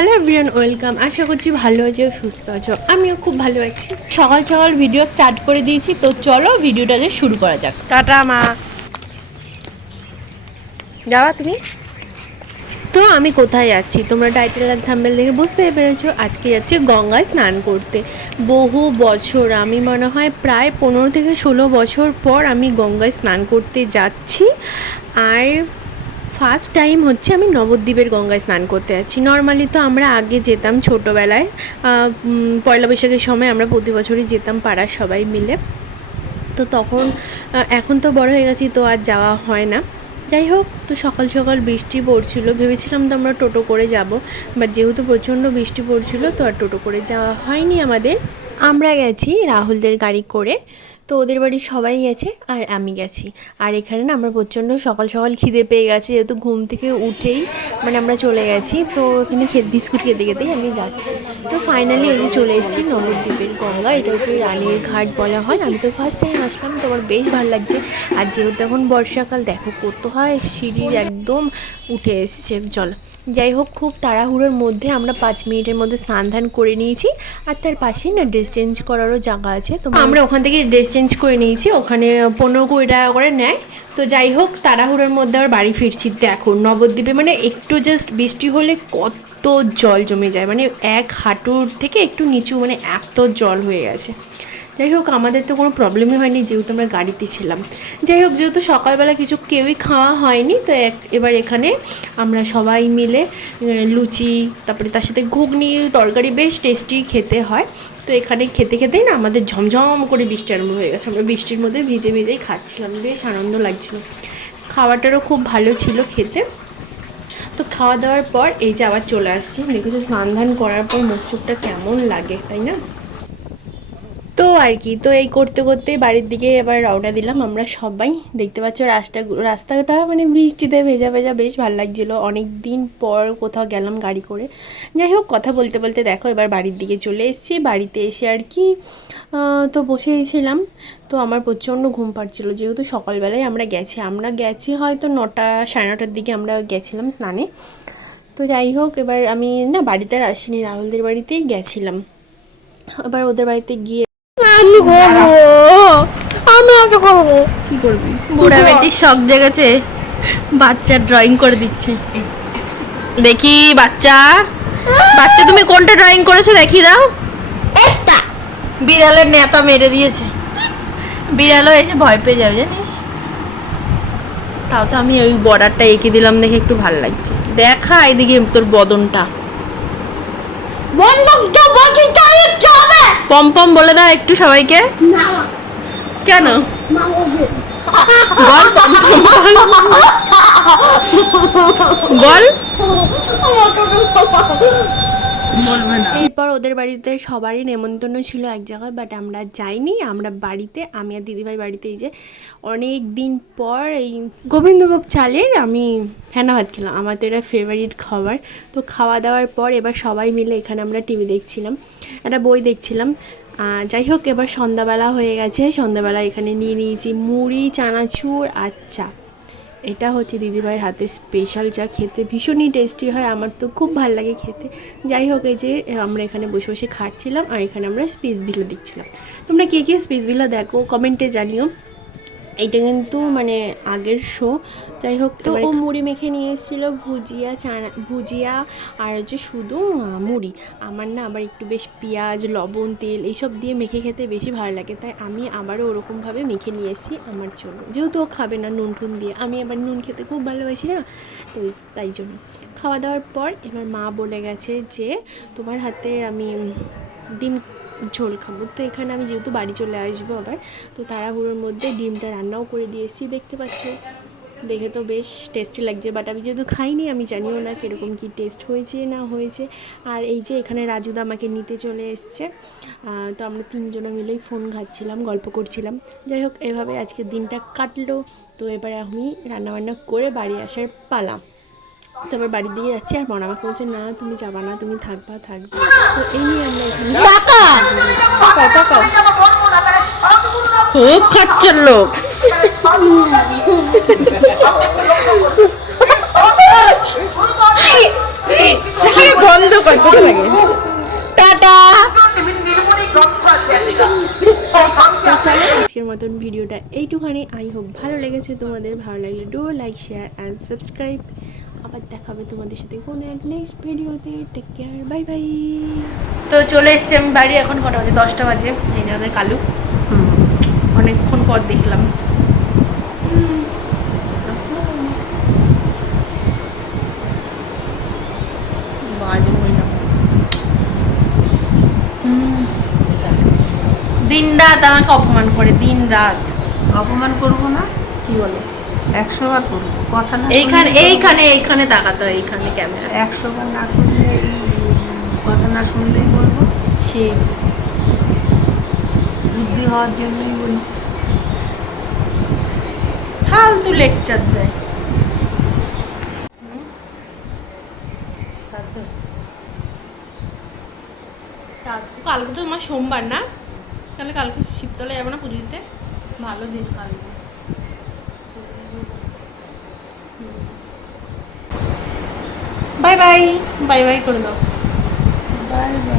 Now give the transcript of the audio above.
Hello everyone welcome. আশা করছি ভালো আছো সুস্থ আছো। আমিও খুব ভালো আছি। সকাল সকাল ভিডিও স্টার্ট করে দিয়েছি তো চলো ভিডিওটা ভিডিওটাকে শুরু করা যাক। টাটা মা। যাওয়া তুমি? তো আমি কোথায় যাচ্ছি? তোমরা টাইটেল আর থাম্বেল দেখে বুঝতে পেরেছ আজকে যাচ্ছি গঙ্গায় স্নান করতে। বহু বছর আমি মনে হয় প্রায় পনেরো থেকে ষোলো বছর পর আমি গঙ্গায় স্নান করতে যাচ্ছি। আর ফার্স্ট টাইম হচ্ছে আমি নবদ্বীপের গঙ্গায় স্নান করতে যাচ্ছি। নর্মালি তো আমরা আগে যেতাম ছোটোবেলায় পয়লা বৈশাখের সময় আমরা প্রতি বছরই যেতাম পাড়ার সবাই মিলে। তো তখন এখন তো বড় হয়ে গেছি, তো আর যাওয়া হয় না। যাই হোক, তো সকাল সকাল বৃষ্টি পড়ছিল, ভেবেছিলাম তো আমরা টোটো করে যাব। বাট যেহেতু প্রচণ্ড বৃষ্টি পড়ছিল, তো আর টোটো করে যাওয়া হয়নি আমাদের। আমরা গেছি রাহুলদের গাড়ি করে। তো ওদের বাড়ির সবাই গেছে আর আমি গেছি। আর এখানে না আমরা প্রচণ্ড সকাল সকাল খিদে পেয়ে গেছে, যেহেতু ঘুম থেকে উঠেই মানে আমরা চলে গেছি। তো এখানে খেত, বিস্কুট খেতে খেতেই আমি যাচ্ছি। তো ফাইনালি যে চলে এসেছি নবদ্বীপের গঙ্গা, এটা হচ্ছে রানীর ঘাট বলা হয়। আমি তো ফার্স্ট টাইম আসলাম, তো আমার বেশ ভালো লাগছে। আর যেহেতু এখন বর্ষাকাল, দেখো কত হয় সিঁড়ির একদম উঠে এসছে। জল যাই হোক খুব তাড়াহুড়োর মধ্যে আমরা পাঁচ মিনিটের মধ্যে স্নান ধান করে নিয়েছি। আর তার পাশেই না ড্রেস চেঞ্জ করারও জায়গা আছে তো আমরা ওখান থেকে ড্রেস চেঞ্জ করে নিয়েছি, ওখানে পনেরো কুড়ি টাকা করে নেয়। তো যাই হোক, তাড়াহুড়োর মধ্যে আবার বাড়ি ফিরছি। দেখো, নবদ্বীপে মানে একটু জাস্ট বৃষ্টি হলে কত জল জমে যায়। মানে এক হাঁটুর থেকে একটু নিচু মানে এত জল হয়ে গেছে। যাই হোক, আমাদের তো কোনো প্রবলেমই হয়নি যেহেতু আমরা গাড়িতে ছিলাম। যাই হোক, যেহেতু সকালবেলা কিছু কেউই খাওয়া হয়নি, তো এক- এবার এখানে আমরা সবাই মিলে লুচি, তারপরে তার সাথে ঘুগনি, তরকারি বেশ টেস্টি খেতে হয়। তো এখানে খেতে খেতেই না আমাদের ঝমঝম করে বৃষ্টি আরম্ভ হয়ে গেছে। আমরা বৃষ্টির মধ্যে ভিজে ভিজেই খাচ্ছিলাম, বেশ আনন্দ লাগছিল। খাওয়াটারও খুব ভালো ছিল খেতে। তো খাওয়া দাওয়ার পর এই যে আবার চলে আসছি। দেখেছ স্নান ধান করার পর মুখ চোখটা কেমন লাগে, তাই না? তো আর কি, তো এই করতে করতে বাড়ির দিকে এবার রওনা দিলাম। আমরা সবাই দেখতে পাচ্ছ রাস্তা রাস্তাটা মানে বৃষ্টিতে ভেজা ভেজা বেশ ভালো লাগছিল। অনেক দিন পর কোথাও গেলাম গাড়ি করে। যাই হোক, কথা বলতে বলতে দেখো এবার বাড়ির দিকে চলে এসেছি। বাড়িতে এসে আর কি তো বসেই ছিলাম তো আমার প্রচণ্ড ঘুম পাচ্ছিল যেহেতু সকালবেলায় আমরা গেছি আমরা গেছি হয়তো নটা, সাড়ে নটার দিকে আমরা গেছিলাম স্নানে। তো যাই হোক, এবার আমি না বাড়িতে আর আসিনি, রাহুলদের বাড়িতেই গেছিলাম। এবার ওদের বাড়িতে গিয়ে আমি আগে করব কি করবি বুড়া বেটির শখ জেগেছে। বাচ্চা ড্রয়িং করে দিচ্ছে। দেখি বাচ্চা। বাচ্চা তুমি কোনটা ড্রয়িং করেছ দেখি দাও। একটা। বিড়ালের নেতা মেরে দিয়েছে। বিড়ালও এসে ভয় পেয়ে যাবে জানিস? তাও তো আমি ওই বর্ডারটা এঁকে দিলাম দেখে একটু ভালো লাগছে। দেখা এদিকে তোর বদনটা। তাই যাবে পম পম বলে দাও একটু সবাইকে। কেন? বল। পম পম বল এরপর ওদের বাড়িতে সবারই নেমন্তন্ন ছিল এক জায়গায় বাট আমরা যাইনি, আমরা বাড়িতে, আমি আর দিদিভাই বাড়িতে এই যে অনেক দিন পর এই গোবিন্দভোগ চালের আমি ফেনা ভাত খেলাম। আমার তো এটা ফেভারিট খাবার। তো খাওয়া দাওয়ার পর এবার সবাই মিলে এখানে আমরা টিভি দেখছিলাম, একটা বই দেখছিলাম। যাই হোক, এবার সন্ধ্যাবেলা হয়ে গেছে। সন্ধ্যাবেলা এখানে নিয়ে নিয়েছি মুড়ি, চানাচুর চা। এটা হচ্ছে দিদিভাইয়ের হাতে স্পেশাল চা খেতে, ভীষণই টেস্টি হয়, আমার তো খুব ভালো লাগে খেতে। যাই হোক, এই যে আমরা এখানে বসে বসে খাচ্ছিলাম আর এখানে আমরা স্পেস বিলা দেখছিলাম। তোমরা কে কে স্পেস বিলা দেখো কমেন্টে জানিও। এইটা কিন্তু মানে আগের শো যাই হোক তো ও মুড়ি মেখে নিয়ে এসেছিল ভুজিয়া চানা ভুজিয়া আর হচ্ছে শুধু মুড়ি। আমার না আবার একটু বেশ পেঁয়াজ লবণ তেল এইসব দিয়ে মেখে খেতে বেশি ভালো লাগে। তাই আমি আবারও ওরকমভাবে মেখে নিয়ে এসেছি আমার জন্য। যেহেতু ও খাবে না নুন টুন দিয়ে। আমি আবার নুন খেতে খুব ভালোবাসি না তো তাই জন্য। খাওয়া দাওয়ার পর এবার মা বলে গেছে যে তোমার হাতে আমি ডিম ঝোল খাব। তো এখানে আমি যেহেতু বাড়ি চলে আসব আবার, তো তাড়াহুড়োর মধ্যে ডিমটা রান্নাও করে দিয়েছি দেখতে পাচ্ছ। দেখে তো বেশ টেস্টি লাগছে বাট আমি যেহেতু খাইনি, আমি জানিও না কীরকম কী টেস্ট হয়েছে, না হয়েছে। আর এই যে এখানে রাজুদা আমাকে নিতে চলে এসছে তো আমরা তিনজনে মিলেই ফোন ঘাটছিলাম, গল্প করছিলাম। যাই হোক, এভাবে আজকে দিনটা কাটলো। তো এবারে আমি রান্নাবান্না করে বাড়ি আসার পালাম তো আবার বাড়ির দিকে যাচ্ছি আর মন আমাকে বলছে না তুমি যাবা না তুমি থাকবা থাকবা। তো এই নিয়ে আমরা এখানে খুব খচ্চর লোক। বন্ধ কর লাগে। টাটা। তো চলো আজকের মতন ভিডিওটা এইটুখানি। আই হোপ ভালো লেগেছে তোমাদের ভালো লাগলে do like share and subscribe আবার দেখাবে তোমাদের সাথে কোনো এক নেক্সট ভিডিওতে টেক কেয়ার বাই বাই তো চলে এসছি আমি বাড়ি এখন কটা বাজে? দশটা বাজে। এই যে আমাদের কালু। অনেকক্ষণ পর দেখলাম। দিন রাত আমাকে অপমান করে দিন রাত। অপমান করব না? কি বলে? একশো বার করব। কথা না এইখানে এইখানে এইখানে তাকাতো এইখানে ক্যামেরা। একশো বার না করলে কথা না শুনলেই বলব। সেই বুদ্ধি হওয়ার জন্যই বলি। ফালতু লেকচার দেয়। কালকে তো আমার সোমবার না? তাহলে কালকে শিবতলা যাব না পুজো দিতে ভালো দিন কালকে। বাই বাই বাই বাই করে দাও বাই বাই